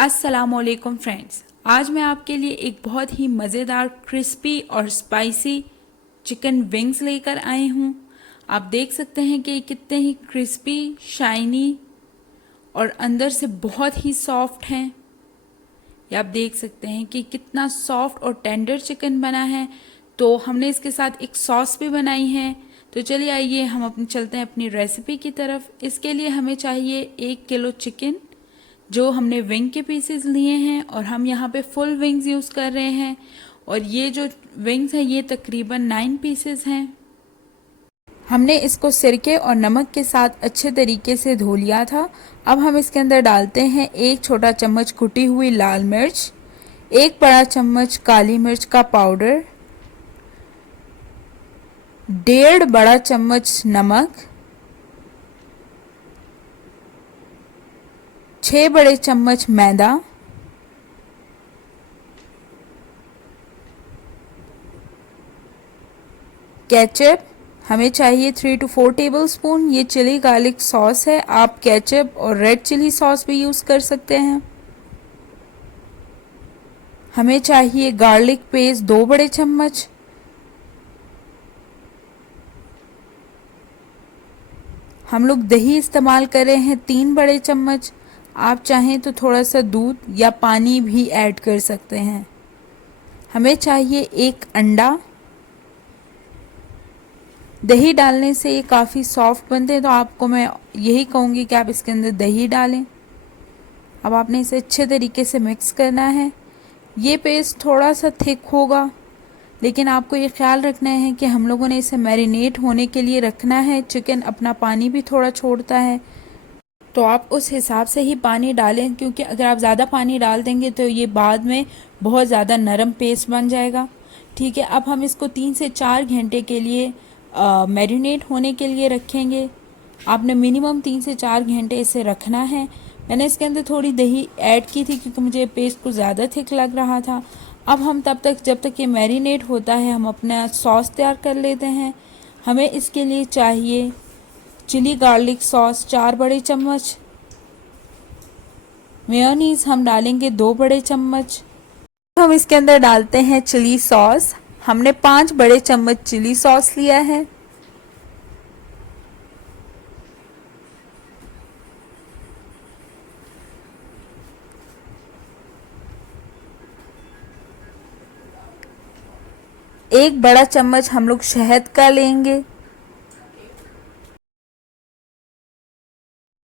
अस्सलामुअलैकुम फ्रेंड्स, आज मैं आपके लिए एक बहुत ही मज़ेदार क्रिस्पी और स्पाइसी चिकन विंग्स लेकर आई हूँ। आप देख सकते हैं कि ये कितने ही क्रिस्पी, शाइनी और अंदर से बहुत ही सॉफ्ट हैं। ये आप देख सकते हैं कि कितना सॉफ्ट और टेंडर चिकन बना है। तो हमने इसके साथ एक सॉस भी बनाई है। तो चलिए आइए हम चलते हैं अपनी रेसिपी की तरफ। इसके लिए हमें चाहिए 1 किलो चिकन, जो हमने विंग के पीसेस लिए हैं और हम यहाँ पे फुल विंग्स यूज़ कर रहे हैं। और ये जो विंग्स हैं ये तकरीबन 9 पीसेस हैं। हमने इसको सिरके और नमक के साथ अच्छे तरीके से धो लिया था। अब हम इसके अंदर डालते हैं 1 छोटा चम्मच कुटी हुई लाल मिर्च, 1 बड़ा चम्मच काली मिर्च का पाउडर, 1.5 बड़ा चम्मच नमक, 6 बड़े चम्मच मैदा, केचप हमें चाहिए 3 to 4 टेबलस्पून। ये चिली गार्लिक सॉस है, आप केचप और रेड चिली सॉस भी यूज़ कर सकते हैं। हमें चाहिए गार्लिक पेस्ट 2 बड़े चम्मच, हम लोग दही इस्तेमाल कर रहे हैं 3 बड़े चम्मच। आप चाहें तो थोड़ा सा दूध या पानी भी ऐड कर सकते हैं। हमें चाहिए 1 अंडा। दही डालने से ये काफ़ी सॉफ्ट बनते हैं, तो आपको मैं यही कहूँगी कि आप इसके अंदर दही डालें। अब आपने इसे अच्छे तरीके से मिक्स करना है। ये पेस्ट थोड़ा सा थिक होगा, लेकिन आपको ये ख्याल रखना है कि हम लोगों ने इसे मैरिनेट होने के लिए रखना है। चिकन अपना पानी भी थोड़ा छोड़ता है, तो आप उस हिसाब से ही पानी डालें, क्योंकि अगर आप ज़्यादा पानी डाल देंगे तो ये बाद में बहुत ज़्यादा नरम पेस्ट बन जाएगा। ठीक है, अब हम इसको 3 से 4 घंटे के लिए मैरिनेट होने के लिए रखेंगे। आपने मिनिमम 3 से 4 घंटे इसे रखना है। मैंने इसके अंदर थोड़ी दही ऐड की थी क्योंकि मुझे पेस्ट को ज़्यादा थिक लग रहा था। अब हम जब तक ये मैरिनेट होता है, हम अपना सॉस तैयार कर लेते हैं। हमें इसके लिए चाहिए चिली गार्लिक सॉस 4 बड़े चम्मच, मेयोनीज़ हम डालेंगे 2 बड़े चम्मच। हम इसके अंदर डालते हैं चिली सॉस। हमने 5 बड़े चम्मच चिली सॉस लिया है। एक बड़ा चम्मच हम लोग शहद का लेंगे।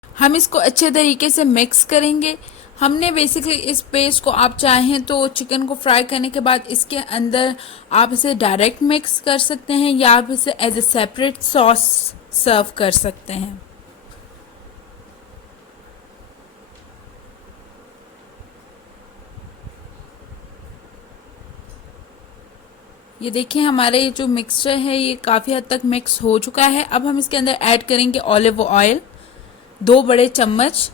हम इसको अच्छे तरीके से मिक्स करेंगे। हमने बेसिकली इस पेस्ट को, आप चाहें तो चिकन को फ्राई करने के बाद इसके अंदर आप इसे डायरेक्ट मिक्स कर सकते हैं, या आप इसे एज ए सेपरेट सॉस सर्व कर सकते हैं। ये देखिए, हमारे ये जो मिक्सचर है ये काफ़ी हद तक मिक्स हो चुका है। अब हम इसके अंदर ऐड करेंगे ऑलिव ऑयल 2 बड़े चम्मच।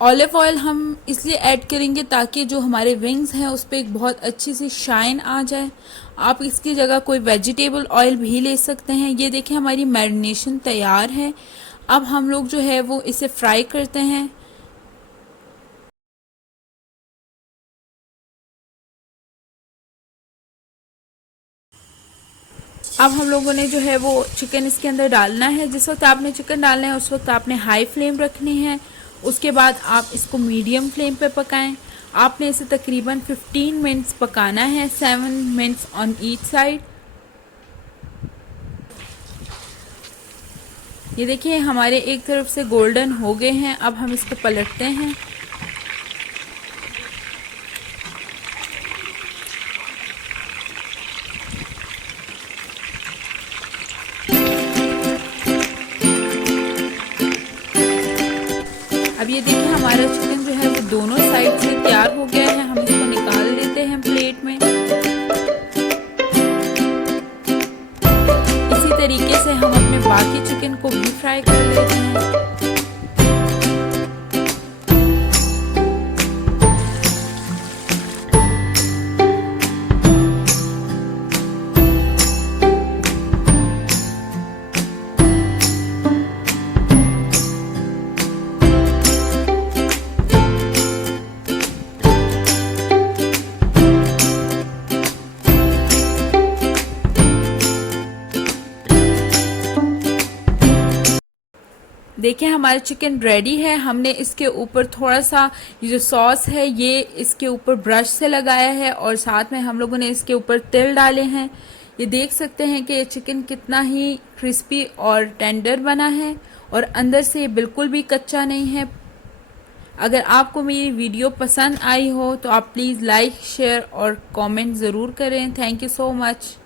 ऑलिव ऑयल हम इसलिए ऐड करेंगे ताकि जो हमारे विंग्स हैं उस पर एक बहुत अच्छी सी शाइन आ जाए। आप इसकी जगह कोई वेजिटेबल ऑयल भी ले सकते हैं। ये देखिए, हमारी मैरिनेशन तैयार है। अब हम लोग जो है वो इसे फ्राई करते हैं। अब हम लोगों ने जो है वो चिकन इसके अंदर डालना है। जिस वक्त आपने चिकन डालना है उस वक्त आपने हाई फ्लेम रखनी है। उसके बाद आप इसको मीडियम फ्लेम पे पकाएं। आपने इसे तकरीबन 15 मिनट्स पकाना है, 7 मिनट्स ऑन ईच साइड। ये देखिए, हमारे एक तरफ से गोल्डन हो गए हैं। अब हम इसको पलटते हैं। अब ये देखिए, हमारा चिकन जो है वो दोनों साइड से तैयार हो गया है। हम इसको निकाल लेते हैं प्लेट में। इसी तरीके से हम अपने बाकी चिकन को भी फ्राई कर लेते हैं। देखिए हमारा चिकन रेडी है। हमने इसके ऊपर थोड़ा सा ये जो सॉस है ये इसके ऊपर ब्रश से लगाया है और साथ में हम लोगों ने इसके ऊपर तिल डाले हैं। ये देख सकते हैं कि ये चिकन कितना ही क्रिस्पी और टेंडर बना है और अंदर से ये बिल्कुल भी कच्चा नहीं है। अगर आपको मेरी वीडियो पसंद आई हो तो आप प्लीज़ लाइक शेयर और कमेंट ज़रूर करें। Thank you so much.